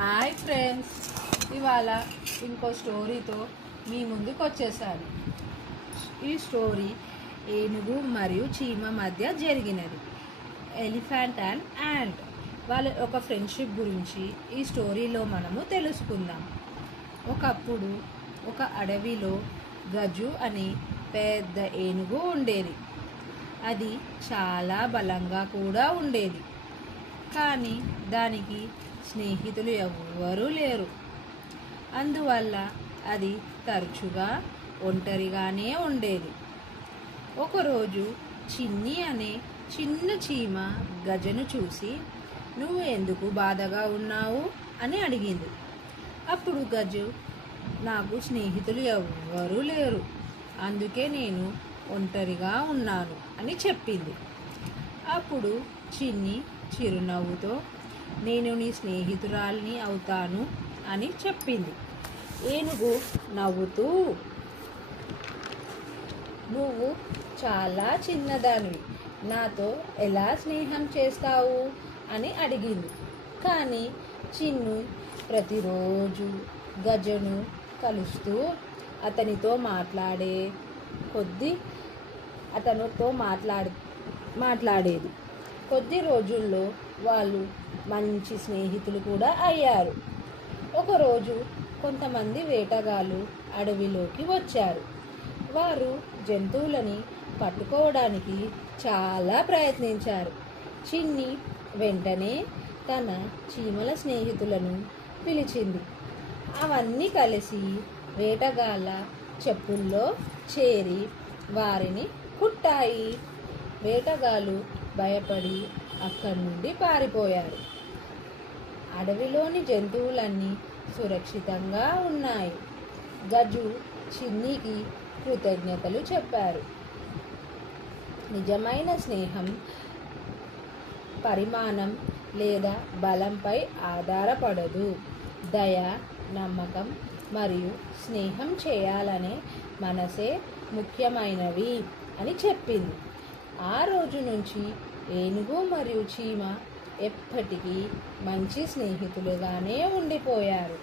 Hi friends, ఇవాళ ఇంకో స్టోరీతో మీ ముందుకు వచ్చేసాను. ఈ స్టోరీ ఏనుగు మరియు చీమ మధ్య జరిగినది. ఎలిఫెంట్ అండ్ యాంట్ వాళ్ళ ఒక ఫ్రెండ్షిప్ గురించి ఈ స్టోరీలో మనము తెలుసుకుందాం. ఒకప్పుడు ఒక అడవిలో గజు అనే పెద్ద ఏనుగు ఉండేది. అది చాలా బలంగా కూడా ఉండేది. కానీ దానికి స్నేహితులు ఎవ్వరూ లేరు. అందువల్ల అది తరచుగా ఒంటరిగానే ఉండేది. ఒకరోజు చిన్ని అనే చిన్న చీమ గజను చూసి, "నువ్వు ఎందుకు బాధగా ఉన్నావు?" అని అడిగింది. అప్పుడు గజు, "నాకు స్నేహితులు ఎవ్వరూ లేరు, అందుకే నేను ఒంటరిగా ఉన్నాను" అని చెప్పింది. అప్పుడు చిన్ని చిరునవ్వుతో, "నేను నీ స్నేహితురాలిని అవుతాను" అని చెప్పింది. ఏనుగు నవ్వుతూ, "నువ్వు చాలా చిన్నదానివి, నాతో ఎలా స్నేహం చేస్తావు?" అని అడిగింది. కానీ చిన్ను ప్రతిరోజు గజను కలుస్తూ అతనితో మాట్లాడేది. కొద్ది రోజుల్లో వాళ్ళు మంచి స్నేహితులు కూడా అయ్యారు. ఒకరోజు కొంతమంది వేటగాళ్ళు అడవిలోకి వచ్చారు. వారు జంతువులని పట్టుకోవడానికి చాలా ప్రయత్నించారు. చిన్ని వెంటనే తన చీమల స్నేహితులను పిలిచింది. అవన్నీ కలిసి వేటగాళ్ళ చెప్పుల్లో చేరి వారిని కుట్టాయి. వేటగాళ్ళు భయపడి అక్కడి నుండి పారిపోయారు. అడవిలోని జంతువులన్నీ సురక్షితంగా ఉన్నాయి. గజు చిన్నికి కృతజ్ఞతలు చెప్పారు. నిజమైన స్నేహం పరిమాణం లేదా బలంపై ఆధారపడదు. దయ, నమ్మకం మరియు స్నేహం చేయాలనే మనసే ముఖ్యమైనవి అని చెప్పింది. ఆ రోజు నుంచి ఏనుగు మరియు చీమ ఎప్పటికీ మంచి స్నేహితులుగానే ఉండిపోయారు.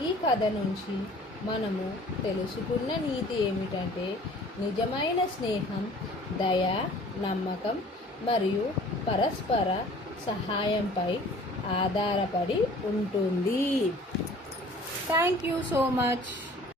ఈ కథ నుంచి మనము తెలుసుకున్న నీతి ఏమిటంటే, నిజమైన స్నేహం దయ, నమ్మకం మరియు పరస్పర సహాయంపై ఆధారపడి ఉంటుంది. Thank you so much.